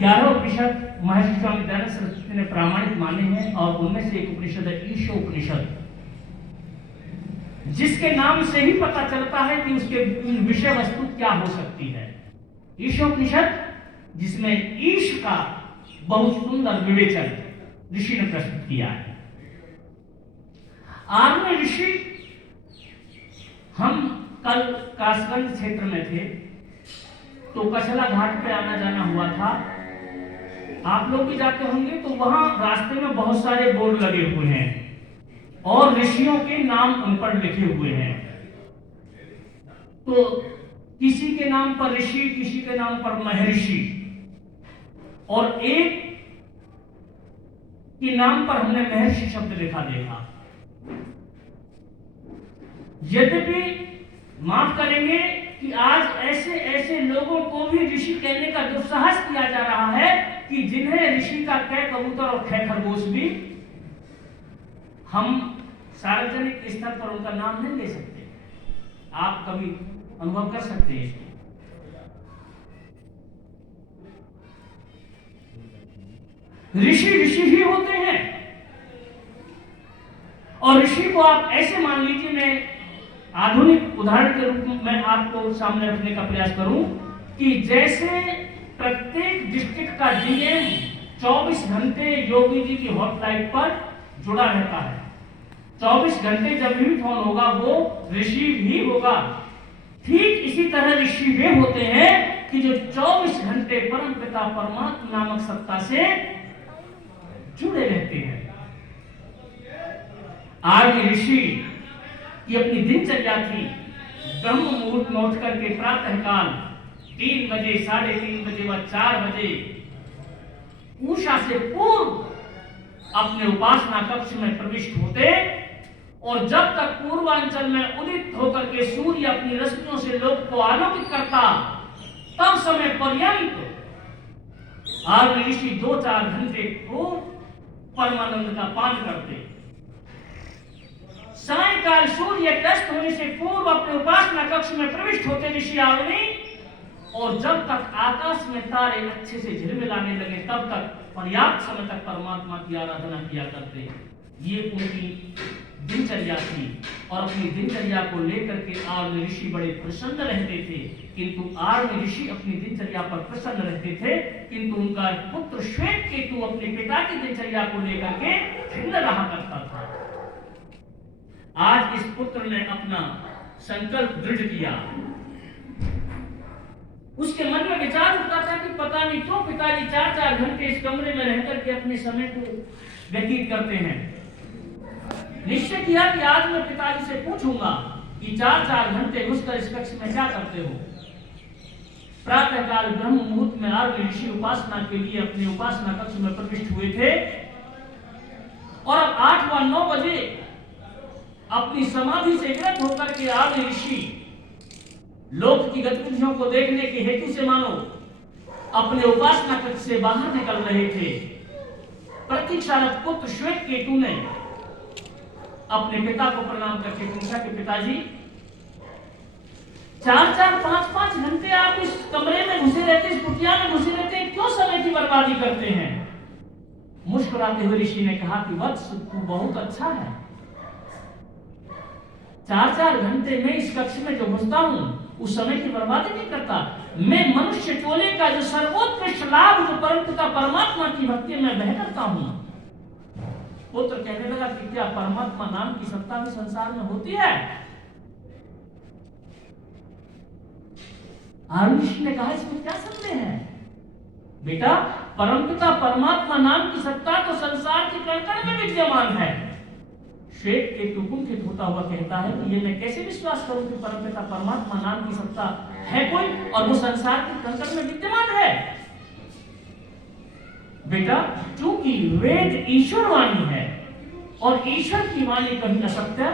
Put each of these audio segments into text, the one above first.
11 उपनिषद महर्षि स्वामी दयानंद सरस्वती ने प्रामाणिक माने हैं और उनमें से एक उपनिषद है ईशो उपनिषद, जिसके नाम से ही पता चलता है कि उसके विषय वस्तु क्या हो सकती है। ईशोपनिषद, जिसमें ईश का बहुत सुंदर विवेचन ऋषि ने प्रस्तुत किया है। आर्य ऋषि, हम कल कासगंज क्षेत्र में थे तो कछला घाट पे आना जाना हुआ था। आप लोग भी जाते होंगे तो वहां रास्ते में बहुत सारे बोर्ड लगे हुए हैं और ऋषियों के नाम उन पर लिखे हुए हैं। तो किसी के नाम पर ऋषि, किसी के नाम पर महर्षि, और एक के नाम पर हमने महर्षि शब्द लिखा देखा। यद्यपि माफ करेंगे कि आज ऐसे ऐसे लोगों को भी ऋषि कहने का दुस्साहस किया जा रहा है कि जिन्हें ऋषि का कै कबूतर और खै खरगोश भी हम सार्वजनिक स्तर पर उनका नाम नहीं ले सकते। आप कभी अनुभव कर सकते हैं इसको। ऋषि ऋषि ही होते हैं, और ऋषि को आप ऐसे मान लीजिए, मैं आधुनिक उदाहरण के रूप में आपको सामने रखने का प्रयास करूं कि जैसे प्रत्येक डिस्ट्रिक्ट का डीएम 24 घंटे योगी जी की हॉटलाइन पर जुड़ा रहता है। 24 घंटे जब भी फोन होगा वो ऋषि भी होगा। ठीक इसी तरह ऋषि वे होते हैं कि जो 24 घंटे परम पिता परमात्मा नामक सत्ता से जुड़े रहते हैं। आर्य ऋषि की अपनी दिनचर्या थी ब्रह्म मुहूर्त में उठ करके प्रातः काल 3 बजे, 3:30 बजे व 4 बजे उषा से पूर्व अपने उपासना कक्ष में प्रविष्ट होते, और जब तक पूर्वांचल में उदित होकर के सूर्य अपनी रश्मियों से लोक को आलोकित करता, तब समय पर्यंत आर्य ऋषि 2-4 घंटे को परमानंद का पान करते। सायंकाल सूर्य अस्त होने से पूर्व अपने उपासना कक्ष में प्रविष्ट होते ऋषि आर्य, और जब तक आकाश में तारे अच्छे से झिलमिलाने लगे तब तक पर्याप्त समय तक परमात्मा की आराधना किया करते। ये उनकी दिनचर्या थी, और अपनी दिनचर्या को लेकर के आर्य ऋषि बड़े प्रसन्न रहते थे। किंतु आर्य ऋषि अपनी दिनचर्या पर प्रसन्न रहते थे, किंतु उनका पुत्र श्वेतकेतु अपने पिता की दिनचर्या को लेकर के खिन्न रहा करता था। आज इस पुत्र ने अपना संकल्प दृढ़ किया। उसके मन में विचार उठता था कि पता नहीं क्यों पिताजी 4-4 घंटे इस कमरे में रहकर के अपने समय को व्यतीत करते हैं। निश्चय किया कि आज मैं पिताजी से पूछूंगा कि 4-4 घंटे घुसकर इस कक्ष में क्या करते हो। प्रातः काल ब्रह्म मुहूर्त में आर्य ऋषि उपासना के लिए अपने उपासना कक्ष में प्रविष्ट हुए थे, और अब 8 व 9 बजे अपनी समाधि से विरत होकर के आर्य ऋषि लोक की गतिविधियों को देखने के हेतु से मानो अपने उपासना कक्ष से बाहर निकल रहे थे। प्रतीक्षारत पुत्र श्वेतकेतु ने अपने पिता को प्रणाम करके पूछा कि पिताजी 4-4, 5-5 घंटे आप इस कमरे में घुसे रहते, इस कुटिया में घुसे रहते हैं, क्यों समय की बर्बादी करते हैं। मुस्कुराते हुए ऋषि ने कहा कि वत्स, तू बहुत अच्छा है। 4-4 घंटे में इस कक्ष में जो घुसता हूं उस समय की बर्बादी नहीं करता। मैं मनुष्य टोले का जो सर्वोत्कृष्ट लाभ जो परमपिता परमात्मा की भक्ति में वह करता हूं। पुत्र कहने लगा कि क्या परमात्मा नाम की सत्ता भी संसार में होती है। आरुषि ने कहा इसमें क्या संदेह है बेटा, परमपिता परमात्मा नाम की सत्ता तो संसार के कण-कण में विद्यमान है। श्वेतकेतु कुंठित होता हुआ कहता है कि ये मैं कैसे विश्वास करूं कि परमपिता परमात्मा नाम की सत्ता है कोई और वो संसार के कण-कण में विद्यमान है। बेटा, चूंकि वेद ईश्वर वाणी है और ईश्वर की वाणी कभी असत्य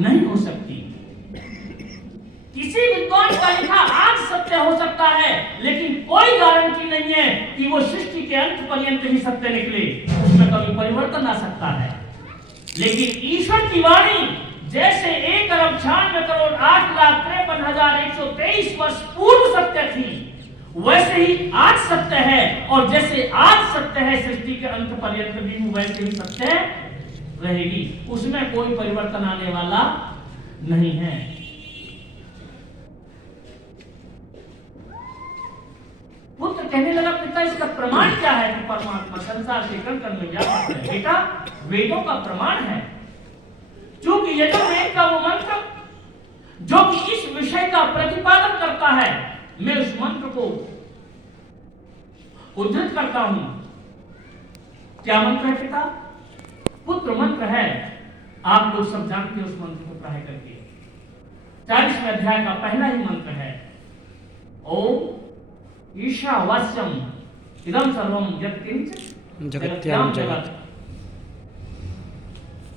नहीं हो सकती। किसी विद्वान का लिखा आज सत्य हो सकता है, लेकिन कोई गारंटी नहीं है कि वो सृष्टि के अंत पर्यंत ही सत्य निकले। उसमें कभी परिवर्तन आ सकता है। लेकिन ईश्वर की वाणी जैसे 1,96,08,53,123 वर्ष पूर्व सत्य थी, वैसे ही आज सत्य है, और जैसे आज सत्य है सृष्टि के अंत पर्यंत भी वैसे ही सत्य रहेगी, उसमें कोई परिवर्तन आने वाला नहीं है। पुत्र कहने लगा, पिता इसका प्रमाण क्या है कि परमात्मा संसार के कण कण में व्यापक है? बेटा, वेदों का प्रमाण है, क्योंकि यजुर्वेद का वो मंत्र जो कि इस विषय का प्रतिपादन करता है, मैं उस मंत्र को उद्धृत करता हूं। क्या मंत्र है पिता? पुत्र मंत्र है। आप लोग सब जानते हैं उस मंत्र को पढ़ाई करके। 40वें अध्याय का पहला ही मंत्र है, ओम ईशावास्यम इदं सर्वम यत्किंच जगत्याम जगत।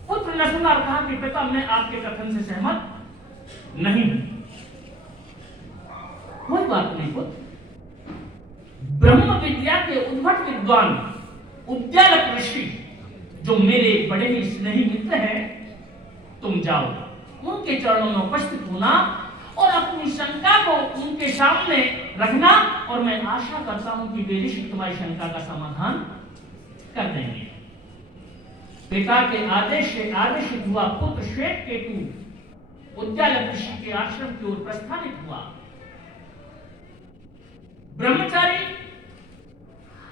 पुत्र ने सुना और कहा कि पिता, मैं आपके कथन से सहमत नहीं हूं। कोई बात नहीं पुत्र, ब्रह्म विद्या के उद्भट विद्वान उद्यालक ऋषि जो मेरे बड़े ही स्नेही मित्र हैं, तुम जाओ उनके चरणों में उपस्थित होना और अपनी शंका को उनके सामने रखना, और मैं आशा करता हूं कि वे ऋषि तुम्हारी शंका का समाधान कर देंगे। पिता के आदेश से आदेशित हुआ पुत्र श्वेत केतु उद्यालक ऋषि के आश्रम की ओर प्रस्थानित हुआ। ब्रह्मचारी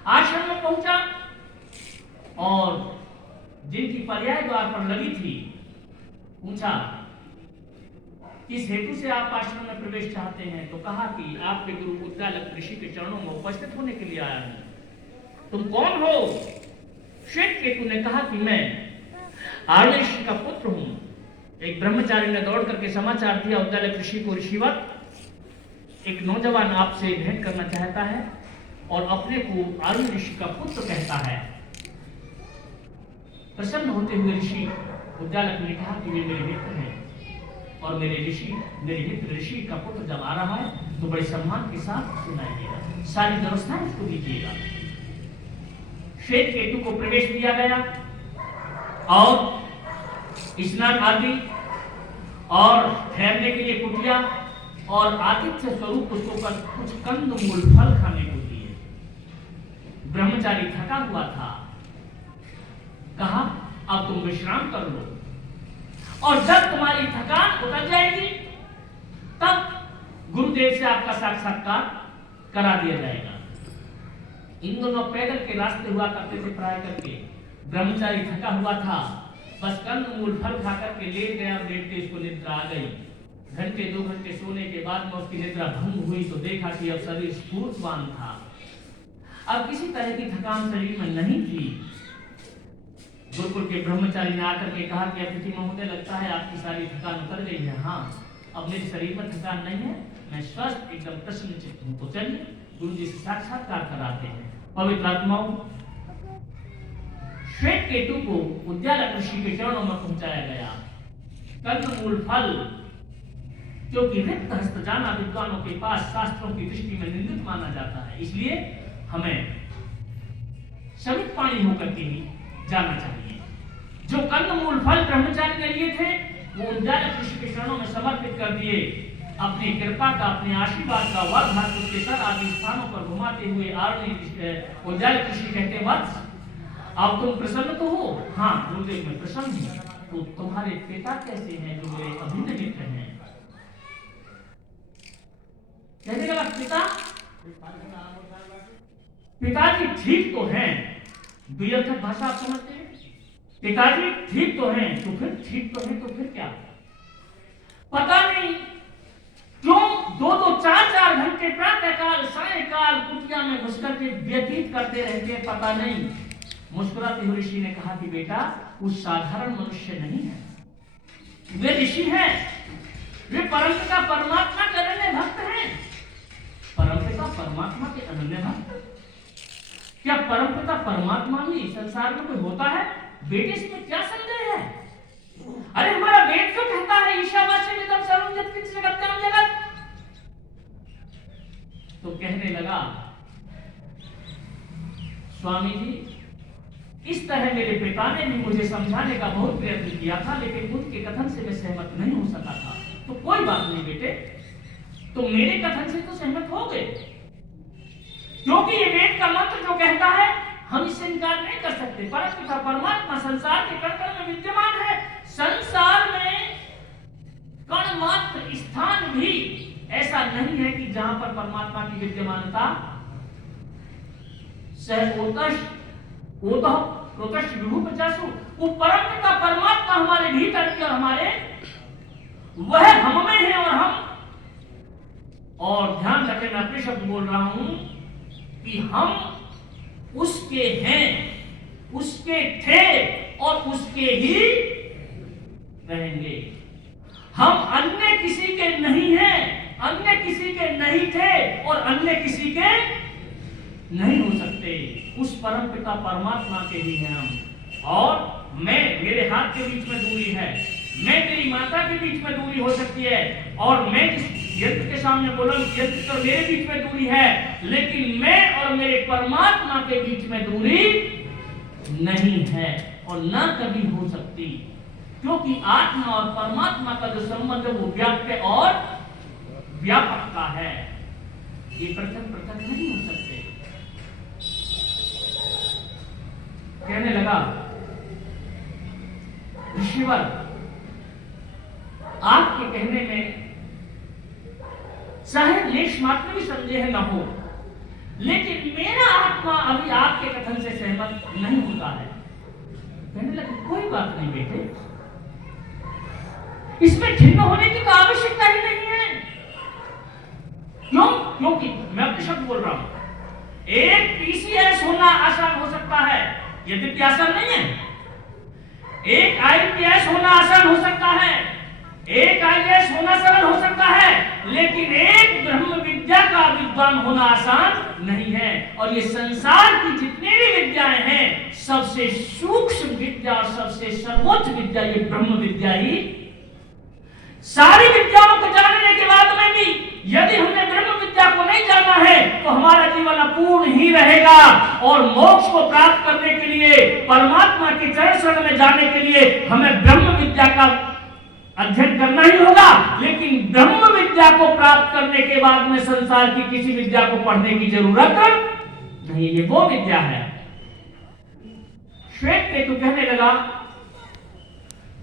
आश्रम में पहुंचा और जिनकी पर्याय द्वार पर लगी थी पूछा, किस हेतु से आप आश्रम में प्रवेश चाहते हैं? तो कहा कि आपके गुरु उद्यालक ऋषि के चरणों में उपस्थित होने के लिए आया हूं। तुम कौन हो? श्वेत केतु ने कहा कि मैं आर्य ऋषि का पुत्र हूं। एक ब्रह्मचारी ने दौड़ करके समाचार दिया उद्यालक ऋषि को, ऋषिवत एक नौजवान आपसे भेंट करना चाहता है और अपने को आर्य ऋषि का पुत्र कहता है। प्रसन्न होते हुए ऋषि उद्यालक ने कहा कि वे मेरे मित्र हैं और मेरे मित्र ऋषि का पुत्र जब आ रहा है तो बड़े सम्मान के साथ सुनाइएगा, सारी व्यवस्थाएं उसको दीजिएगा। श्वेत केतु को प्रवेश दिया गया और स्नान आदि और ठहरने के लिए कुटिया और आतिथ्य स्वरूप उसको कुछ कंद मूल फल खाने को दिए। ब्रह्मचारी थका हुआ था, कहा अब तुम विश्राम कर लो और जब तुम्हारी थकान उतर जाएगी तब गुरुदेव से आपका साक्षात्कार करा दिया जाएगा। इन दोनों पैदल के रास्ते हुआ करते थे प्राय करके। ब्रह्मचारी थका हुआ था, बस कंद मूल फल खा करके लेट गया और लेटते इसको निद्रा आ गई। घंटे 2 घंटे सोने के बाद में उसकी निद्रा भंग हुई तो देखा कि अब शरीर स्फूर्तवान था, अब किसी तरह की थकान शरीर में नहीं थी। गुरुकुल के ब्रह्मचारी ने आकर के कहा कि अतिथि महोदय, लगता है आपकी सारी थकान उतर गई है। हाँ, अब मेरे शरीर में थकान नहीं है, मैं स्वस्थ एकदम प्रसन्नचित्त हूं। तो चलिए गुरु जी से साक्षात्कार कराते हैं। पवित्र आत्माओं, श्वेत केतु को उद्यालक ऋषि के चरणों में पहुंचाया गया। कंदमूल फल क्योंकि रिक्त हस्त जाना विद्वानों के पास शास्त्रों की दृष्टि में निंदित माना जाता है, इसलिए हमें समित पाणी होकर के ही जाना चाहिए। जो कंदमूल फल ब्रह्मचारी ने लिए थे वो उद्यालक ऋषि के चरणों में समर्पित कर दिए। अपनी कृपा का, अपने आशीर्वाद का वध हाथ उसके सर आदि स्थानों पर घुमाते हुए उद्यालक ऋषि कहते, वत्स अब तुम प्रसन्न तो हो? हाँ गुरुदेव, मैं प्रसन्न हूँ। तो तुम्हारे पिता कैसे हैं जो मेरे अभिन्न मित्र हैं? कहने लगा, पिताजी ठीक तो हैं। द्व्यर्थक भाषा आप समझते हैं? पिताजी ठीक तो हैं, तो फिर ठीक तो है तो फिर क्या? पता नहीं क्यों 2-2, 4-4 घंटे प्रातःकाल सायंकाल कुटिया में घुस करके व्यतीत करते रहते हैं, पता नहीं। मुस्कुराते हुए ऋषि ने कहा कि बेटा, वो साधारण मनुष्य नहीं है, वे ऋषि हैं, वे परमपिता परमात्मा के अनन्य भक्त हैं। परमपिता परमात्मा के अनन्य भक्त? क्या परमपिता परमात्मा ही संसार में कोई होता है? बेटे, इसमें क्या संदेह है? अरे हमारा वेद तो कहता है ईशावास्यम इदं सर्वं यत्किंच जगत्याम जगत। तो कहने लगा, स्वामी जी, इस तरह मेरे पिता ने भी मुझे समझाने का बहुत प्रयत्न किया था, लेकिन उनके कथन से मैं सहमत नहीं हो सका था। तो कोई बात नहीं बेटे, तो मेरे कथन से तो सहमत हो गए, क्योंकि ये वेद का मंत्र जो कहता है हम इससे इनकार नहीं कर सकते। परमपिता परमात्मा संसार के कण कण में विद्यमान है। संसार में कण मात्र स्थान भी ऐसा नहीं है कि जहां पर परमात्मा की विद्यमानता वो परमपिता परमात्मा हमारे भीतर की और हमारे वह हम में है और ध्यान रखें, मैं अपने शब्द बोल रहा हूं कि हम उसके हैं, उसके थे और उसके ही रहेंगे। हम अन्य किसी के नहीं हैं, अन्य किसी के नहीं थे और अन्य किसी के नहीं हो सकते। उस परम पिता परमात्मा के ही हैं हम। और मेरे हाथ के बीच में दूरी है, मैं तेरी माता के बीच में दूरी हो सकती है, और मैं जिस यंत्र के सामने बोला यंत्र तो मेरे बीच में दूरी है, लेकिन मैं और मेरे परमात्मा के बीच में दूरी नहीं है और ना कभी हो सकती, क्योंकि आत्मा और परमात्मा का जो संबंध है वो व्याप्य और व्यापक का है। ये पृथक पृथक नहीं हो सकते। कहने लगा ऋषिवर, आपके कहने में चाहे लेश मात्र भी संदेह न हो, लेकिन मेरा आत्मा अभी आपके कथन से सहमत नहीं होता है। कहने लगे कोई बात नहीं बेटे, इसमें छिन्न होने की तो आवश्यकता ही नहीं है। क्यों? क्योंकि मैं अपने शब्द बोल रहा हूं। एक पीसीएस होना आसान हो सकता है, यद्यपि आसान नहीं है। एक आईपीएस होना आसान हो सकता है, एक आईएएस होना सरल हो सकता है, लेकिन एक ब्रह्म विद्या का विद्वान होना आसान नहीं है। और ये संसार की जितनी भी विद्याएं हैं, सबसे सूक्ष्म विद्या और सबसे सर्वोच्च विद्या ये ब्रह्म विद्या ही। सारी विद्याओं को जानने के बाद में भी यदि हमने ब्रह्म विद्या को नहीं जाना है तो हमारा जीवन अपूर्ण ही रहेगा। और मोक्ष को प्राप्त करने के लिए, परमात्मा के चरण शरण में जाने के लिए हमें ब्रह्म विद्या का अध्ययन करना ही होगा। लेकिन ब्रह्म विद्या को प्राप्त करने के बाद में संसार की किसी विद्या को पढ़ने की जरूरत नहीं। ये वो विद्या है। श्वेत केतु कहने लगा,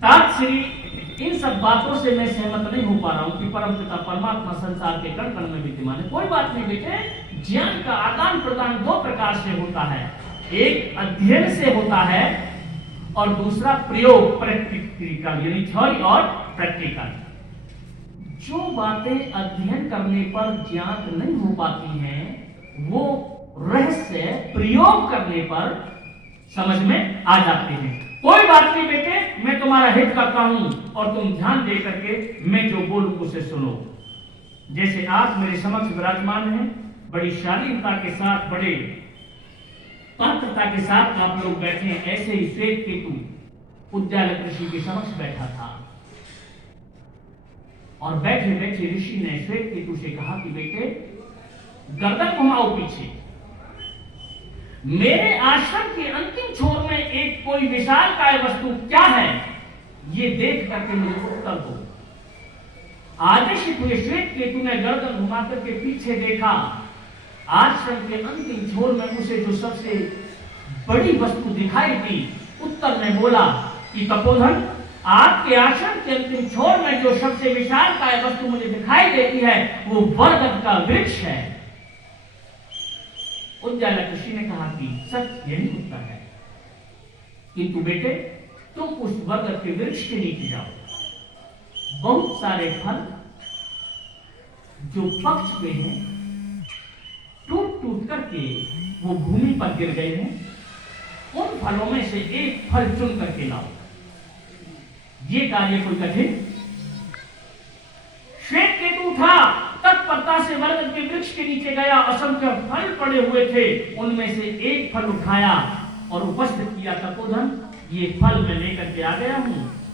तात श्री, इन सब बातों से मैं सहमत नहीं हो पा रहा हूं कि परमपिता परमात्मा संसार के कण कण में विद्यमान है। कोई बात नहीं बेटे, ज्ञान का आदान प्रदान दो प्रकार से होता है, एक अध्ययन से होता है और दूसरा प्रयोग, प्रैक्टिकल, यानी थ्योरी और प्रैक्टिकल। जो बातें अध्ययन करने पर ज्ञात नहीं हो पाती हैं, वो रहस्य प्रयोग करने पर समझ में आ जाते हैं। कोई बात नहीं बेटे, मैं तुम्हारा हित करता हूं और तुम ध्यान दे करके मैं जो बोलूं उसे सुनो। जैसे आप मेरे समक्ष विराजमान हैं, बड़ी शालीनता के साथ, बड़े पात्रता के साथ आप लोग बैठे हैं, ऐसे ही श्वेत केतु उद्यालक ऋषि के समक्ष बैठा था। और बैठे बैठे ऋषि ने श्वेत केतु से कहा कि बेटे गर्दन घुमाओ पीछे, मेरे आश्रम के अंतिम छोर में एक कोई विशालकाय वस्तु क्या है, ये देख करके मुझे उत्तर दो। आदेशित हुए श्वेत केतु ने गर्दन घुमा करके पीछे देखा। आश्रम के अंतिम छोर में उसे जो सबसे बड़ी वस्तु दिखाई दी, उत्तर में बोला कि तपोधन, आपके आश्रम के अंतिम छोर में जो सबसे विशालकाय वस्तु मुझे दिखाई देती है वो बरगद का वृक्ष है। उद्यालक ऋषि ने कहा कि सच यही उत्तर है, किंतु बेटे तुम उस बरगद के वृक्ष के नीचे जाओ। बहुत सारे फल जो पक्ष में हैं टूट टूट करके वो भूमि पर गिर गए हैं, उन फलों में से एक फल चुन करके लाओ। ये कार्य कोई कठिन? श्वेत केतु उठा, तत्परता से बरगद के वृक्ष के नीचे गया, असंख्य फल पड़े हुए थे, उनमें से एक फल उठाया और उपस्थित किया। तपोधन, ये फल मैं लेकर के आ गया हूं,